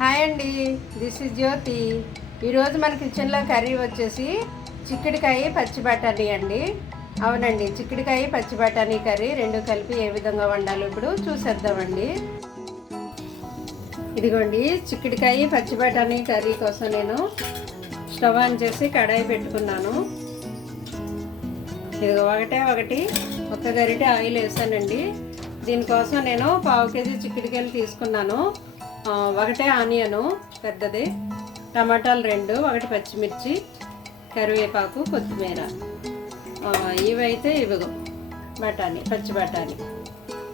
Hi అండి, this is జ్యోతి. ఈరోజు మన కిచెన్లో కర్రీ వచ్చేసి చిక్కుడుకాయ పచ్చి బఠానీ అండి. అవునండి, చిక్కుడుకాయ పచ్చి బఠానీ కర్రీ రెండు కలిపి ఏ విధంగా వండాలో ఇప్పుడు చూసేద్దామండి. ఇదిగోండి, చిక్కుడుకాయ పచ్చి బఠానీ కర్రీ కోసం నేను స్టవ్ ఆన్ చేసి కడాయి పెట్టుకున్నాను. ఇదిగో ఒకటి ఒక గరిటె ఆయిల్ వేసానండి. దీనికోసం నేను 1/2 కేజీ చిక్కుడుకాయలు తీసుకున్నాను. ఒకటే ఆనియను పెద్దది, టమాటాలు 2, ఒకటి పచ్చిమిర్చి, కరివేపాకు, కొత్తిమీర. ఇవైతే ఇవిగో బఠానీ, పచ్చి బఠానీ.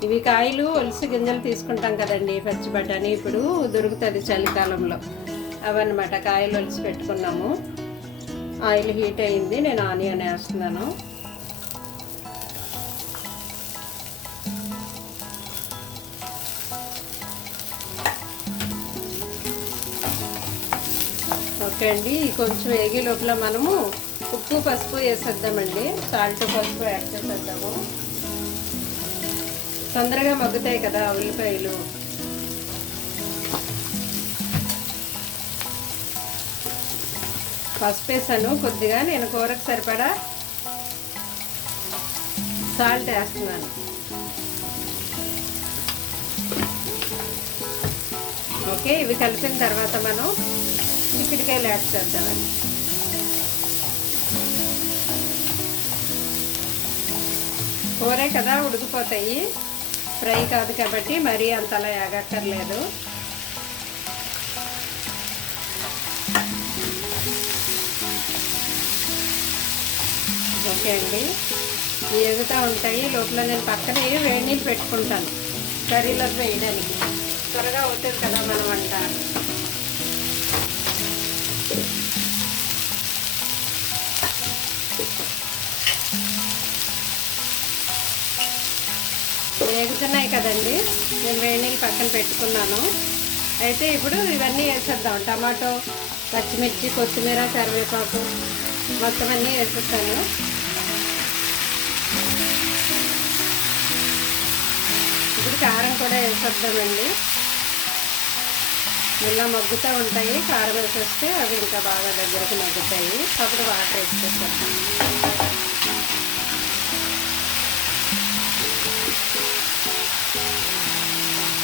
ఇవి కాయలు ఒలిసి గింజలు తీసుకుంటాం కదండి. పచ్చి బఠానీ ఇప్పుడు దొరుకుతుంది చలికాలంలో. అవన్నమాట కాయలు ఒలిసి పెట్టుకున్నాము. ఆయిల్ హీట్ అయింది, నేను ఆనియన్ వేస్తున్నాను. ఓకే అండి, కొంచెం వేగే లోపల మనము ఉప్పు పసుపు వేసేద్దామండి. సాల్ట్ పసుపు యాడ్ చేసేద్దాము. తొందరగా మగ్గుతాయి కదా ఉల్లిపాయలు. పసుపు వేసాను కొద్దిగా, నేను కూరకు సరిపడా సాల్ట్ వేస్తున్నాను. ఓకే, ఇవి కలిపిన తర్వాత మనం చిక్కుడుకాయలు యాడ్ చేద్దామండి. కూరే కదా, ఉడికిపోతాయి. ఫ్రై కాదు కాబట్టి మరీ అంతలా యాగక్కర్లేదు. ఓకే అండి, ఎగుతూ ఉంటాయి. లోపల నేను పక్కనే వేడి నీళ్ళు పెట్టుకుంటాను కర్రీలో వేయడానికి. త్వరగా అవుతుంది కదా మన వంట. వేగుతున్నాయి కదండి, నేను వేడి నీళ్ళు పక్కన పెట్టుకున్నాను. అయితే ఇప్పుడు ఇవన్నీ వేసేద్దాం. టమాటో, పచ్చిమిర్చి, కొత్తిమీర, కరివేపాకు మొత్తం అన్నీ వేసేస్తాను. ఇప్పుడు కారం కూడా వేసేద్దామండి. ఇలా మగ్గుతూ ఉంటాయి. కారం వేసేస్తే అవి ఇంకా బాగా దగ్గరకు మగ్గుతాయి. అప్పుడు వాటర్ వేసేస్తాం.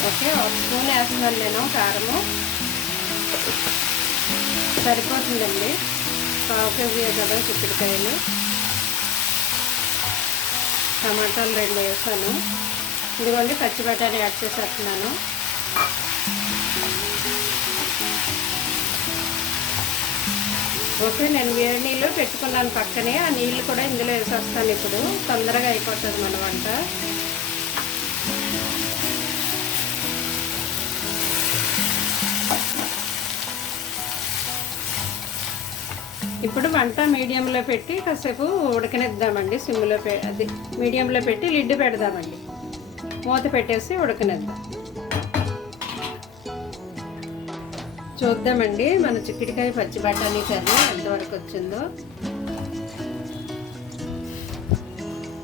ఓకే, 1 స్పూన్ వేస్తున్నాను నేను కారము. సరిపోతుందండి, 1/2 కేజీ కదా చిక్కుడుకాయలు. టమాటాలు 2 వేసాను. ఇదిగోండి పచ్చి బఠానీ యాడ్ చేసేస్తున్నాను. ఓకే, నేను వేడి నీళ్ళు పెట్టుకున్నాను పక్కనే. ఆ నీళ్ళు కూడా ఇందులో వేసేస్తాను. ఇప్పుడు తొందరగా అయిపోతుంది మన వంట. ఇప్పుడు వంట మీడియంలో పెట్టి కాసేపు ఉడకనిద్దామండి. సిమ్లో అది మీడియంలో పెట్టి లిడ్ పెడదామండి. మూత పెట్టేసి ఉడకనిద్దాం. చూద్దామండి మన చిక్కుడుకాయ పచ్చి బఠానీ కర్రీ ఎంతవరకు వచ్చిందో.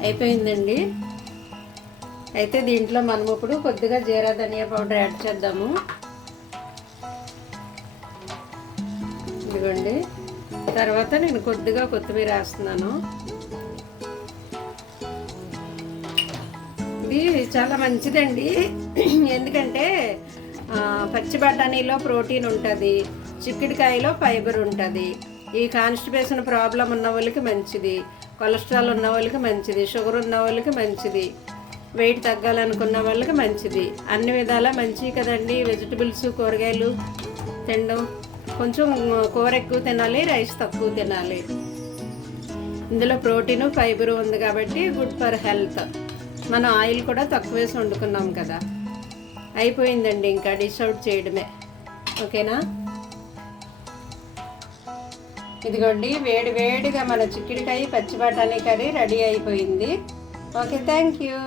అయిపోయిందండి. అయితే దీంట్లో మనం ఇప్పుడు కొద్దిగా జీరా ధనియా పౌడర్ యాడ్ చేద్దాము. ఇదిగోండి, తర్వాత నేను కొద్దిగా కొత్తిమీర వేస్తున్నాను. ఇది చాలా మంచిదండి, ఎందుకంటే పచ్చి బఠానీలో ప్రోటీన్ ఉంటుంది, చిక్కుడుకాయలో ఫైబర్ ఉంటుంది. ఈ కాన్స్టిపేషన్ ప్రాబ్లం ఉన్న వాళ్ళకి మంచిది, కొలెస్ట్రాల్ ఉన్న వాళ్ళకి మంచిది, షుగర్ ఉన్న వాళ్ళకి మంచిది, వెయిట్ తగ్గాలనుకున్న వాళ్ళకి మంచిది. అన్ని విధాలా మంచివి కదండి. వెజిటబుల్స్, కూరగాయలు తినడం. కొంచెం కూర ఎక్కువ తినాలి, రైస్ తక్కువ తినాలి. ఇందులో ప్రోటీను, ఫైబరు ఉంది కాబట్టి గుడ్ ఫర్ హెల్త్. మనం ఆయిల్ కూడా తక్కువ వేసి వండుకున్నాం కదా. అయిపోయిందండి, ఇంకా డిష్ అవుట్ చేయడమే. ఓకేనా? ఇదిగోండి, వేడి వేడిగా మన చిక్కుడుకాయ పచ్చి బఠానీ కర్రీ రెడీ అయిపోయింది. Okay, thank you.